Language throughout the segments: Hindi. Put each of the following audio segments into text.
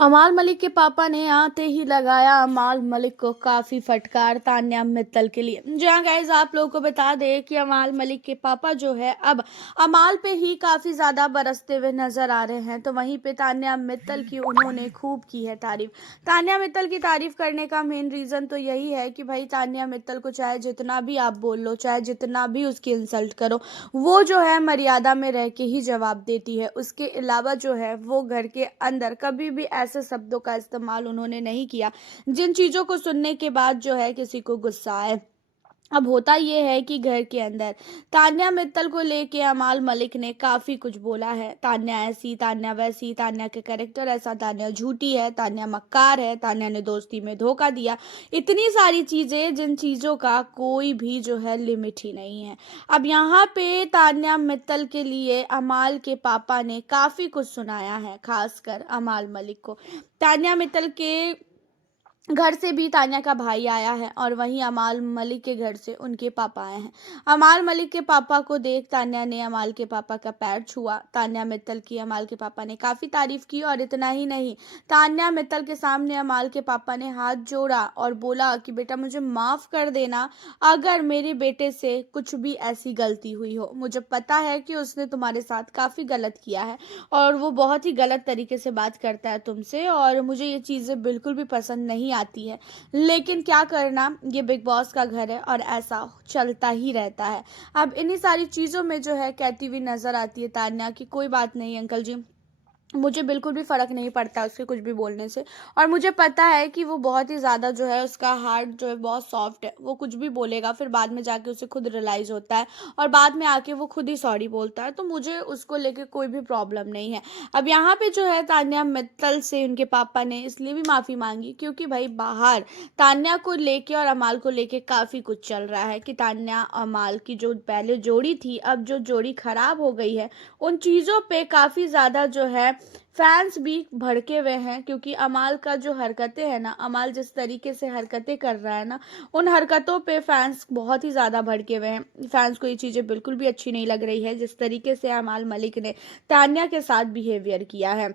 अमाल मलिक के पापा ने आते ही लगाया अमाल मलिक को काफी फटकार तान्या मित्तल के लिए। जहां गाइस आप लोगों को बता दें कि अमाल मलिक के पापा जो है अब अमाल पे ही काफी ज्यादा बरसते हुए नजर आ रहे हैं, तो वहीं पे तान्या मित्तल की उन्होंने खूब की है तारीफ। तान्या मित्तल की तारीफ करने का मेन रीजन तो यही है कि भाई तान्या मित्तल को चाहे जितना भी आप बोल लो, चाहे जितना भी उसकी इंसल्ट करो, वो जो है मर्यादा में रह के ही जवाब देती है। उसके अलावा जो है वो घर के अंदर कभी भी ऐसे शब्दों का इस्तेमाल उन्होंने नहीं किया जिन चीज़ों को सुनने के बाद जो है किसी को गुस्सा आए। अब होता ये है कि घर के अंदर तान्या मित्तल को लेके अमाल मलिक ने काफ़ी कुछ बोला है। तान्या ऐसी, तान्या वैसी, तान्या के कैरेक्टर ऐसा, तान्या झूठी है, तान्या मक्कार है, तान्या ने दोस्ती में धोखा दिया। इतनी सारी चीज़ें जिन चीज़ों का कोई भी जो है लिमिट ही नहीं है। अब यहाँ पे तान्या मित्तल के लिए अमाल के पापा ने काफ़ी कुछ सुनाया है, खासकर अमाल मलिक को। तान्या मित्तल के घर से भी तान्या का भाई आया है और वहीं अमाल मलिक के घर से उनके पापा आए हैं। अमाल मलिक के पापा को देख तान्या ने अमाल के पापा का पैर छुआ। तान्या मित्तल की अमाल के पापा ने काफ़ी तारीफ की और इतना ही नहीं, तान्या मित्तल के सामने अमाल के पापा ने हाथ जोड़ा और बोला कि बेटा मुझे माफ़ कर देना अगर मेरे बेटे से कुछ भी ऐसी गलती हुई हो। मुझे पता है कि उसने तुम्हारे साथ काफ़ी गलत किया है और वो बहुत ही गलत तरीके से बात करता है तुमसे, और मुझे ये चीज़ें बिल्कुल भी पसंद नहीं आती है। लेकिन क्या करना, ये बिग बॉस का घर है और ऐसा चलता ही रहता है। अब इन्हीं सारी चीज़ों में जो है कहती हुई नज़र आती है तान्या कि कोई बात नहीं अंकल जी, मुझे बिल्कुल भी फ़र्क नहीं पड़ता उसके कुछ भी बोलने से। और मुझे पता है कि वो बहुत ही ज़्यादा जो है उसका हार्ट जो है बहुत सॉफ्ट है। वो कुछ भी बोलेगा फिर बाद में जाके उसे खुद रियलाइज़ होता है और बाद में आके वो खुद ही सॉरी बोलता है, तो मुझे उसको लेके कोई भी प्रॉब्लम नहीं है। अब यहाँ पे जो है तान्या मित्तल से उनके पापा ने इसलिए भी माफ़ी मांगी क्योंकि भाई बाहर तान्या को लेके और अमाल को लेके काफ़ी कुछ चल रहा है कि तान्या अमाल की जो पहले जोड़ी थी, अब जो जोड़ी खराब हो गई है, उन चीज़ों पे काफ़ी ज़्यादा जो है फैंस भी भड़के हुए हैं। क्योंकि अमाल का जो हरकतें हैं ना, अमाल जिस तरीके से हरकतें कर रहा है ना, उन हरकतों पे फैंस बहुत ही ज़्यादा भड़के हुए हैं। फैंस को ये चीज़ें बिल्कुल भी अच्छी नहीं लग रही है जिस तरीके से अमाल मलिक ने तान्या के साथ बिहेवियर किया है।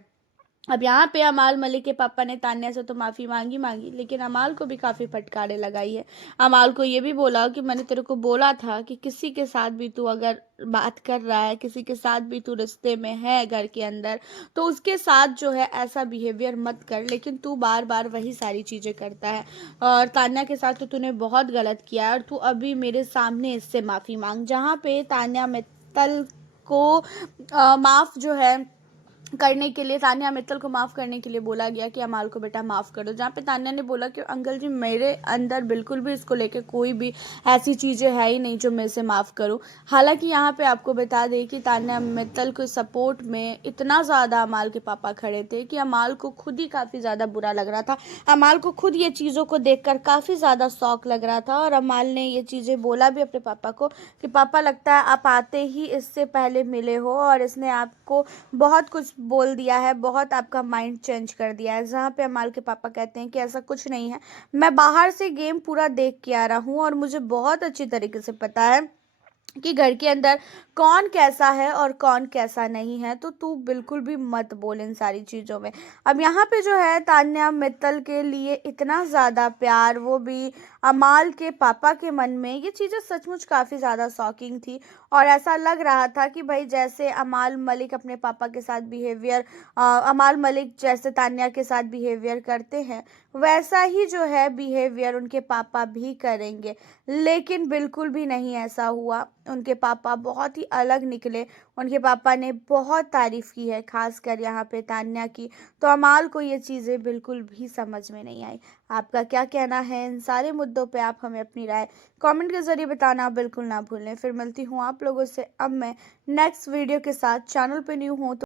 अब यहाँ पे अमाल मलिक के पापा ने तान्या से तो माफ़ी मांगी मांगी, लेकिन अमाल को भी काफ़ी फटकारे लगाई है। अमाल को ये भी बोला कि मैंने तेरे को बोला था कि किसी के साथ भी तू अगर बात कर रहा है, किसी के साथ भी तू रिश्ते में है घर के अंदर, तो उसके साथ जो है ऐसा बिहेवियर मत कर, लेकिन तू बार बार वही सारी चीज़ें करता है। और तान्या के साथ तो तूने बहुत गलत किया है और तू अभी मेरे सामने इससे माफ़ी मांग। जहाँ पे तान्या मित्तल को माफ़ जो है करने के लिए, तान्या मित्तल को माफ़ करने के लिए बोला गया कि अमाल को बेटा माफ़ कर दो, जहाँ पे तान्या ने बोला कि अंकल जी मेरे अंदर बिल्कुल भी इसको लेके कोई भी ऐसी चीज़ें है ही नहीं जो मैं इसे माफ़ करूँ। हालांकि यहाँ पे आपको बता दें कि तान्या मित्तल के सपोर्ट में इतना ज़्यादा अमाल के पापा खड़े थे कि अमाल को खुद ही काफ़ी ज़्यादा बुरा लग रहा था। अमाल को खुद ये चीज़ों को देख कर काफ़ी ज़्यादा शौक लग रहा था और अमाल ने ये चीज़ें बोला भी अपने पापा को कि पापा लगता है आप आते ही इससे पहले मिले हो और इसने आपको बहुत कुछ बोल दिया है, बहुत आपका माइंड चेंज कर दिया है। जहाँ पे अमाल के पापा कहते हैं कि ऐसा कुछ नहीं है, मैं बाहर से गेम पूरा देख के आ रहा हूँ और मुझे बहुत अच्छी तरीके से पता है कि घर के अंदर कौन कैसा है और कौन कैसा नहीं है, तो तू बिल्कुल भी मत बोल इन सारी चीज़ों में। अब यहाँ पे जो है तान्या मित्तल के लिए इतना ज़्यादा प्यार, वो भी अमाल के पापा के मन में, ये चीज़ें सचमुच काफ़ी ज़्यादा शॉकिंग थी। और ऐसा लग रहा था कि भाई जैसे अमाल मलिक अपने पापा के साथ बिहेवियर, अमाल मलिक जैसे तान्या के साथ बिहेवियर करते हैं, वैसा ही जो है बिहेवियर उनके पापा भी करेंगे। लेकिन बिल्कुल भी नहीं ऐसा हुआ। उनके पापा बहुत ही अलग निकले। उनके पापा ने बहुत तारीफ़ की है, खासकर यहाँ पे तान्या की। तो अमाल को ये चीज़ें बिल्कुल भी समझ में नहीं आई। आपका क्या कहना है इन सारे मुद्दों पे? आप हमें अपनी राय कमेंट के ज़रिए बताना बिल्कुल ना भूलें। फिर मिलती हूँ आप लोगों से अब मैं नेक्स्ट वीडियो के साथ। चैनल पे न्यू हो तो